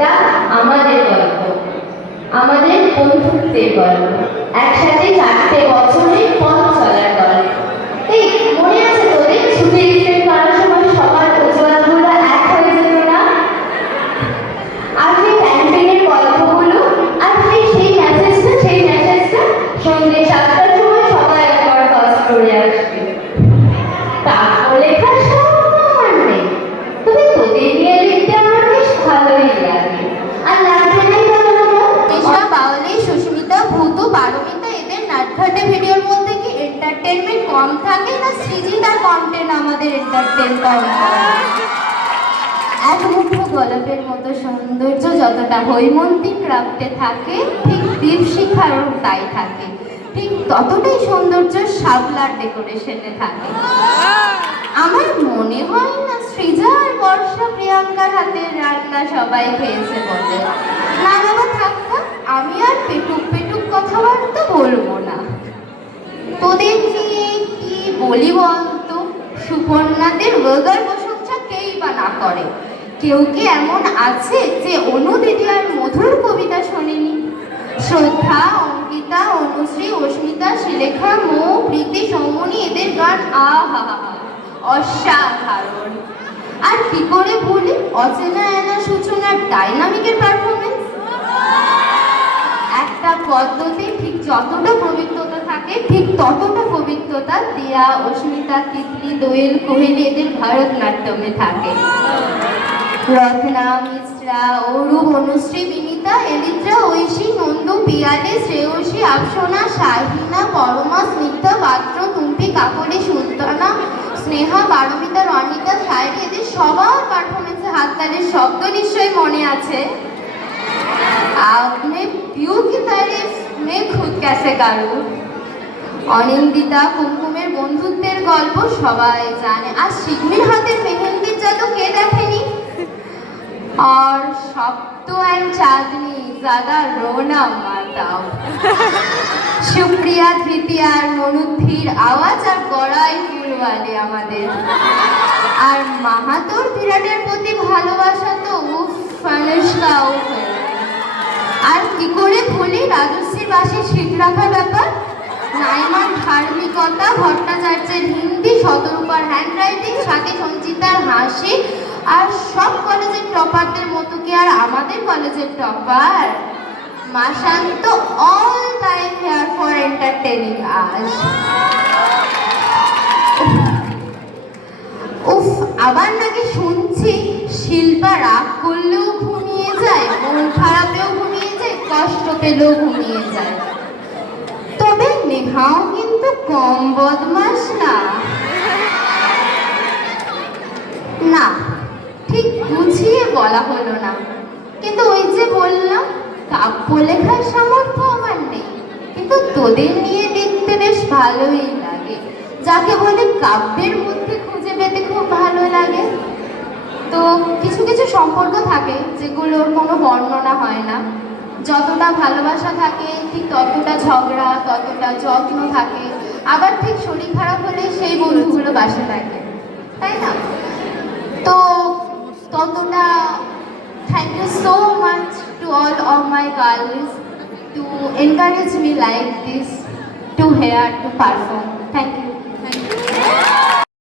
এটা আমাদের গল্প, আমাদের বন্ধুত্বের গল্প, একসাথে 4টে বছরের পথ চলার গল্প। এই মনে আছে তোদের ছুটি স্পেন্ড করার সময় সবার উজ্জ্বলগুলো এক হয়ে যেত না? আর সেই ক্যান্টিনের গল্পগুলো, আর সেই মেসেজটা সন্ধ্যে 7টার সময় সবাই একবার ফার্স্ট করে আসবে। কাব্য লেখার সামর্থ্য আমার নেই, তবে তোদের নিয়ে লিখতে আমার বেশ ভালোই লাগে। আর লাগবে নাই এসব বাউলি, সুস্মিতা, ভূতু, পারমিতা এদের নাটঘাটে ভিডিওর মধ্যে কি এন্টারটেনমেন্ট কম থাকে, না সৃজিতার কন্টেন্ট আমাদের এন্টারটেন করে? এক মুঠো গল্পের মতো সৌন্দর্য যতটা হৈমন্তী ক্রাফটে থাকে, ঠিক দীপশিখারও তাই থাকে। ঠিক ততটাই সৌন্দর্য শাপলার ডেকোরেশনে থাকে। আমার মনে হয় না সৃজা আর বর্ষা প্রিয়াঙ্কার হাতের রান্না সবাই খেয়েছে বলে। না বাবা, থাক, আমি আর পেটুক কথাবার্তা বলবো না। তোদের নিয়ে কি বলি বলতো? সুপর্ণাদের ওয়েগার প্রশংসা কেই বা না করে। কেউ কি এমন আছে যে অনু দিদি আর মধুর কবিতা শোনেনি? শ্রদ্ধা, অঙ্কিতা, অনুশ্রী, অস্মিতা, শ্রীলেখা, মৌ, প্রীতি, সৌমনি এদের গান আহা অসাধারণ। আর কি করে ভুলি অচেনা এনা সূচনার ডাইনামিকের পারফরমেন্স। একটা পদ্ধতি ঠিক যতটা পবিত্রতা থাকে, ঠিক ততটা পবিত্রতা দিয়া, অস্মিতা, তিতলি, দোয়েল, কোহেলি এদের ভারতনাট্যমে থাকে। রত্না, মিশ্রা, অরূপ, অনুশ্রী, বিনীতা, এলিত্রা, ঐশী, নন্দু, পিয়ালি, শ্রেয়সী, আফসোনা, শাহিনা, পরমা, স্নিগ্ধা, পাত্র, তুম্পি, কাকলি, সুলতানা, স্নেহা, পারমিতা, রনিতা, শায়রি এদের সবার পারফরমেন্সে হাততালির শব্দ নিশ্চয়ই মনে আছে। আপনি পিউ কি তারিফ মে খুদ कैसे करूं। অনিন্দিতা, কুমকুমের বন্ধুত্বের গল্প সবাই জানে। আর শিগমির হাতের মেহেন্দির জাদু কে দেখেনি? और শব্দ এন্ড চাঁদনি ज़्यादा रोना মাতাও। সুপ্রিয়া, ধৃতি আর মনুথির আওয়াজ আর গড়াই ফুলওয়ালি আমাদের। আর মাহাতোর বিরাটের প্রতি ভালোবাসা তো উফ, ফানুষ্কা উফ। আর কি করে ভুলি রাজশ্রীর বাসে শীত রাখার ব্যাপার, নাইমার ধার্মিকতা, ভট্টাচার্যের হিন্দি, শতরূপার হ্যান্ডরাইটিং, সাথে সঞ্চিতার হাসি। আর সব কলেজের টপারদের মতো কি আর আমাদের কলেজের টপার? মাসান্ত all time here for entertaining us. উফ, আবার নাকি শুনছি শিল্পা রাগ করলেও ঘুমিয়ে যায়, মন খারাপেও ঘুমিয়ে যায়, কষ্ট পেলেও ঘুমিয়ে যায়। তবে নেহাও কিন্তু কম বদমাস না। না, ঠিক গুছিয়ে বলা হলো না, কিন্তু ওই যে বললাম কাব্য লেখার সামর্থ্য আমার নেই, কিন্তু তোদের নিয়ে লিখতে বেশ ভালোই লাগে। যাকে বলে কাব্যের মধ্যে খুঁজে পেতে খুব ভালো লাগে। তো কিছু কিছু সম্পর্ক থাকে যেগুলোর কোনো বর্ণনা হয় না। যতটা ভালোবাসা থাকে ঠিক ততটা ঝগড়া, ততটা যত্ন থাকে। আবার ঠিক শরীর খারাপ হলে সেই বন্ধুগুলো বাসে থাকে, তাই না? তো ততটা thank you so much to all of my girls to encourage me like this to here to perform. Thank you.